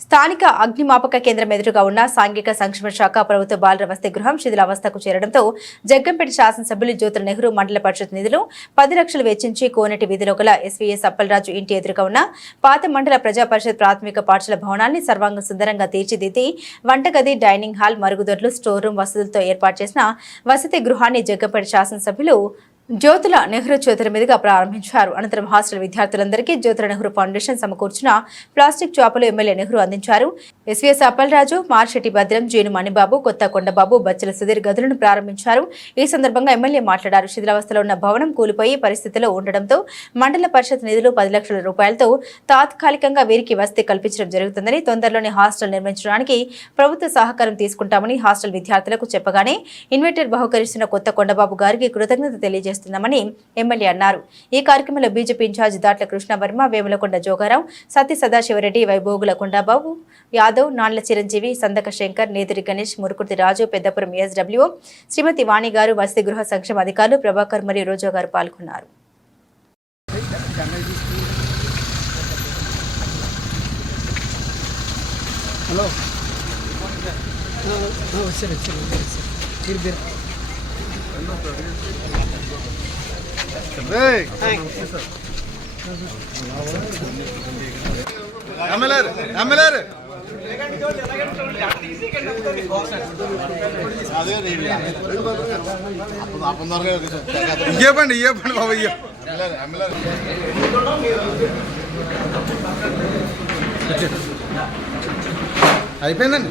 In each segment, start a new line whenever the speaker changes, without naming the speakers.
స్థానిక అగ్నిమాపక కేంద్రం ఎదురుగా ఉన్న సాంఘిక సంక్షేమ శాఖ ప్రభుత్వ బాలుర వసతి గృహం శిథిలావస్థకు చేరడంతో జగ్గంపేట శాసనసభ్యులు జ్యోతుల నెహ్రూ మండల పరిషత్ నిధులు పది లక్షలు వెచ్చించి కోనటి వీధిలో గల ఎస్వీఎస్ అప్పలరాజు ఇంటి ఎదురుగా ఉన్న పాత మండల ప్రజా పరిషత్ ప్రాథమిక పాఠశాల భవనాన్ని సర్వాంగ సుందరంగా తీర్చిదిద్ది వంటగది డైనింగ్ హాల్ మరుగుదొడ్లు స్టోర్ రూమ్ వసతులతో ఏర్పాటు చేసిన వసతి గృహాన్ని జగ్గంపేట శాసనసభ్యులు జ్యోతుల నెహ్రూ చేతుల మీదుగా ప్రారంభించారు. అనంతరం హాస్టల్ విద్యార్థులందరికీ జ్యోతుల నెహ్రూ ఫౌండేషన్ సమకూర్చిన ప్లాస్టిక్ చేపలు ఎమ్మెల్యే నెహ్రూ అందించారు. ఎస్వీఎస్ అప్పలరాజు మార్షెట్టి భద్రం జీను మణిబాబు కొత్త కొండబాబు బచ్చల సుధీర్ గదులను ప్రారంభించారు. ఈ సందర్భంగా ఎమ్మెల్యే మాట్లాడారు. శిథిలావస్థలో ఉన్న భవనం కూలిపోయి పరిస్థితిలో ఉండడంతో మండల పరిషత్ నిధులు పది లక్షల రూపాయలతో తాత్కాలికంగా వీరికి వసతి కల్పించడం జరుగుతుందని తొందరలోనే హాస్టల్ నిర్మించడానికి ప్రభుత్వ సహకారం తీసుకుంటామని హాస్టల్ విద్యార్థులకు చెప్పగానే ఇన్వెటర్ బహుకరిస్తున్న కొత్త కొండబాబు గారికి కృతజ్ఞత తెలియజేస్తున్నామని ఎమ్మెల్యే అన్నారు. ఈ కార్యక్రమంలో BJP in charge Datla Krishnavarma Vemulakonda Jogarao Satya Sadasivareddy Vaibhogula Kondababu Yadav Nandla Chiranjeevi Sandaka Shankar Netiri Ganesh Murukurthi Raju Peddapuram SWO Srimati Vani గారు వసతి గృహ సంక్షేమ అధికారులు ప్రభాకర్ మరియు రోజా గారు పాల్గొన్నారు.
హలో. సరే సరే సరే మీరు మీరు
ఇవ్వండి ఇవ్వండి బాబు ఇయ్య. అయిపోయిందండి.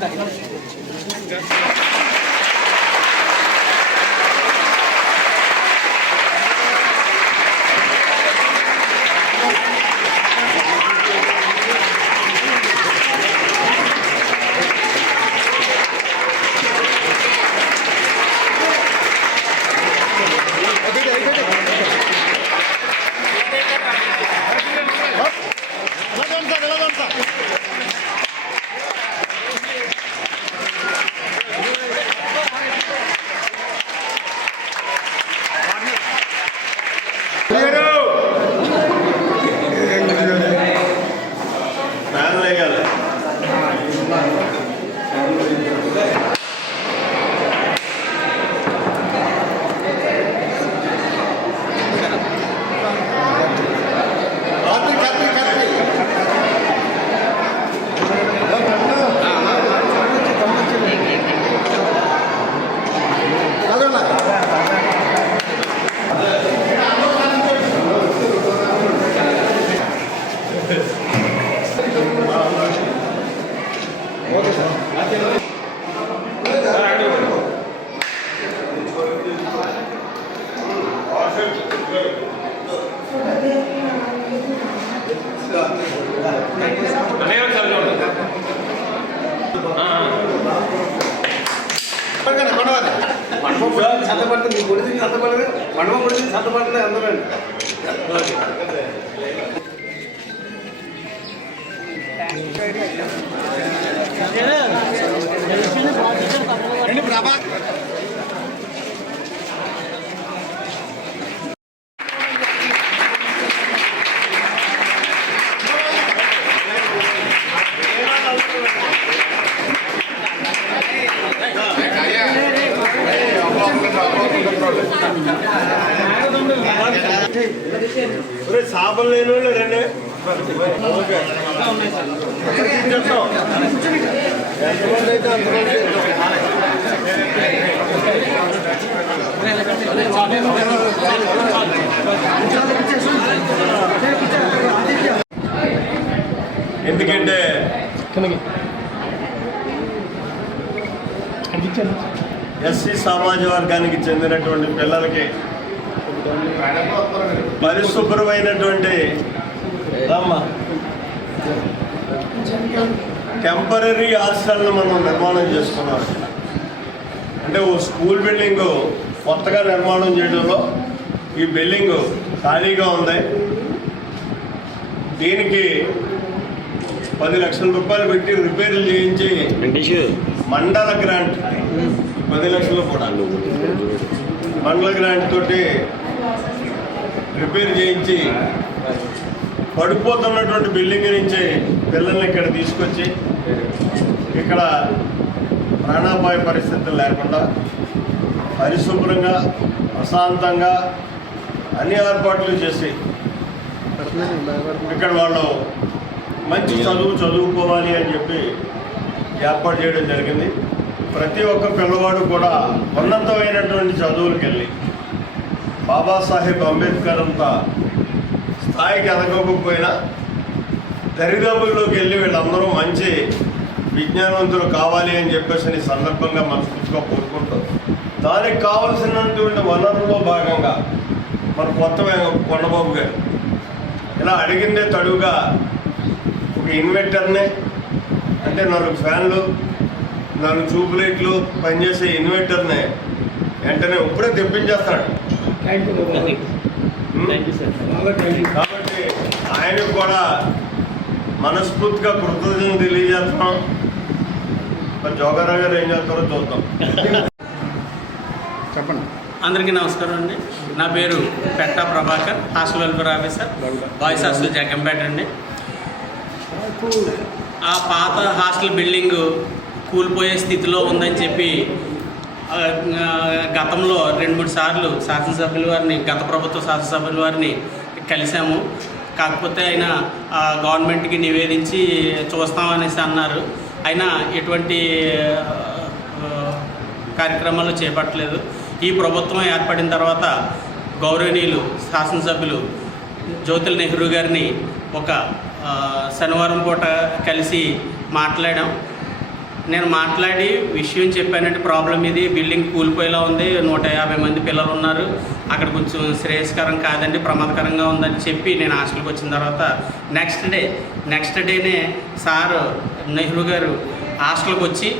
Thank you. দাদা না மனமும் முடிஞ்சு சட்டப்பாட்டில் வந்துடுறேன் ரெண்டு பிரபா?
సాపలు లేని వాళ్ళు రండి ఓకే. చెప్తాం. ఎంతమంది అయితే అంతమంది ఎందుకంటే ఎస్సీ సామాజిక వర్గానికి చెందినటువంటి పిల్లలకి పరిశుభ్రమైనటువంటి. టెంపరీ హాస్టల్ను మనం నిర్మాణం చేసుకున్నాం అంటే ఓ స్కూల్ బిల్డింగ్ కొత్తగా నిర్మాణం చేయడంలో ఈ బిల్డింగ్ ఖాళీగా ఉంది. దీనికి పది లక్షల రూపాయలు పెట్టి రిపేర్లు చేయించి మండల గ్రాంట్ పది లక్షలు కూడా. మండల గ్రాంట్ తోటి రిపేర్ చేయించి పడిపోతున్నటువంటి బిల్డింగ్ నుంచి పిల్లల్ని ఇక్కడ తీసుకొచ్చి ఇక్కడ ప్రాణాపాయ పరిస్థితులు లేకుండా పరిశుభ్రంగా ప్రశాంతంగా అన్ని ఏర్పాట్లు చేసి ఇక్కడ వాళ్ళు మంచి చదువు చదువుకోవాలి అని చెప్పి ఏర్పాటు చేయడం జరిగింది. ప్రతి ఒక్క పిల్లవాడు కూడా ఉన్నతమైనటువంటి చదువులకు వెళ్ళి బాబాసాహెబ్ అంబేద్కర్ అంత స్థాయికి ఎదగకపోయినా దరిదాపుల్లోకి వెళ్ళి వీళ్ళందరూ మంచి విజ్ఞానవంతులు కావాలి అని చెప్పేసి ఈ సందర్భంగా మనస్ఫూర్తిగా కోరుకుంటాం దానికి కావలసినటువంటి వనరుల్లో భాగంగా మన కొత్త కొండబాబు గారు ఇలా అడిగిందే తడువుగా ఒక ఇన్వర్టర్ని అంటే నాలుగు ఫ్యాన్లు నాలుగు ట్యూబ్ లైట్లు పనిచేసే ఇన్వర్టర్ని వెంటనే ఇప్పుడే తెప్పించేస్తాడు.
యూ
కాబట్టి ఆయనకు కూడా మనస్ఫూర్తిగా కృతజ్ఞతలు తెలియజేస్తున్నాం. మరి జోగారావు గారు ఏం చేస్తారో చూద్దాం.
చెప్పండి.
అందరికీ నమస్కారం అండి. నా పేరు Petta Prabhakar hostel welfare officer boys hostel Jaggampeta అండి. ఆ పాత హాస్టల్ బిల్డింగ్ కూలిపోయే స్థితిలో ఉందని చెప్పి గతంలో రెండు మూడు సార్లు శాసనసభ్యుల వారిని గత ప్రభుత్వ శాసనసభ్యుల వారిని కలిసాము కాకపోతే ఆయన ఆ, గవర్నమెంట్కి నివేదించి చూస్తామనేసి అన్నారు. అయినా ఎటువంటి కార్యక్రమాలు చేపట్టలేదు. ఈ ప్రభుత్వం ఏర్పడిన తర్వాత గౌరవనీయులు శాసనసభ్యులు జ్యోతుల నెహ్రూ గారిని ఒక శనివారం పూట కలిసి మాట్లాడాం. నేను మాట్లాడి విషయం చెప్పానంటే ప్రాబ్లం ఇది. బిల్డింగ్ కూలిపోయేలా ఉంది. నూట యాభై మంది పిల్లలు ఉన్నారు. అక్కడ కొంచెం శ్రేయస్కరం కాదండి ప్రమాదకరంగా ఉందని చెప్పి నేను హాస్టల్కి వచ్చిన తర్వాత నెక్స్ట్ డే నెక్స్ట్ డేనే సార్ నెహ్రూ గారు హాస్టల్కి వచ్చి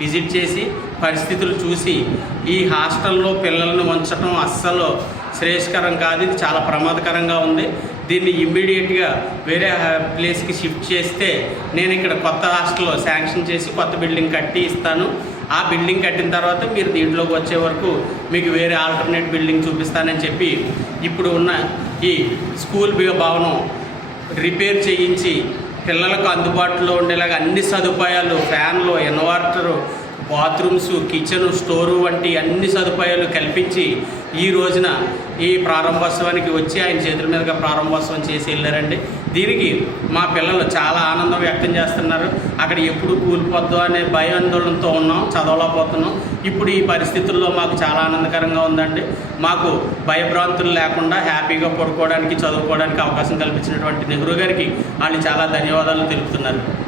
విజిట్ చేసి పరిస్థితులు చూసి ఈ హాస్టల్లో పిల్లల్ని ఉంచడం అస్సలు శ్రేయస్కరం కాదు. ఇది చాలా ప్రమాదకరంగా ఉంది. దీన్ని ఇమ్మీడియట్గా వేరే ప్లేస్కి షిఫ్ట్ చేస్తే నేను ఇక్కడ కొత్త హాస్టల్ శాంక్షన్ చేసి కొత్త బిల్డింగ్ కట్టి ఇస్తాను. ఆ బిల్డింగ్ కట్టిన తర్వాత మీరు దీంట్లోకి వచ్చే వరకు మీకు వేరే ఆల్టర్నేట్ బిల్డింగ్ చూపిస్తానని చెప్పి ఇప్పుడు ఉన్న ఈ స్కూల్ భవనం రిపేర్ చేయించి పిల్లలకు అందుబాటులో ఉండేలాగా అన్ని సదుపాయాలు ఫ్యాన్లు ఇన్వర్టరు బాత్రూమ్స్ కిచెన్ స్టోరు వంటి అన్ని సదుపాయాలు కల్పించి ఈ రోజున ఈ ప్రారంభోత్సవానికి వచ్చి ఆయన చేతుల మీదుగా ప్రారంభోత్సవం చేసి వెళ్ళారండి. దీనికి మా పిల్లలు చాలా ఆనందం వ్యక్తం చేస్తున్నారు. అక్కడ ఎప్పుడు కూలిపోద్దు అనే భయాందోళనతో ఉన్నాం చదవలేకపోతున్నాం. ఇప్పుడు ఈ పరిస్థితుల్లో మాకు చాలా ఆనందకరంగా ఉందండి. మాకు భయభ్రాంతులు లేకుండా హ్యాపీగా పడుకోవడానికి చదువుకోవడానికి అవకాశం కల్పించినటువంటి నెహ్రూ గారికి వాళ్ళు చాలా ధన్యవాదాలు తెలుపుతున్నారు.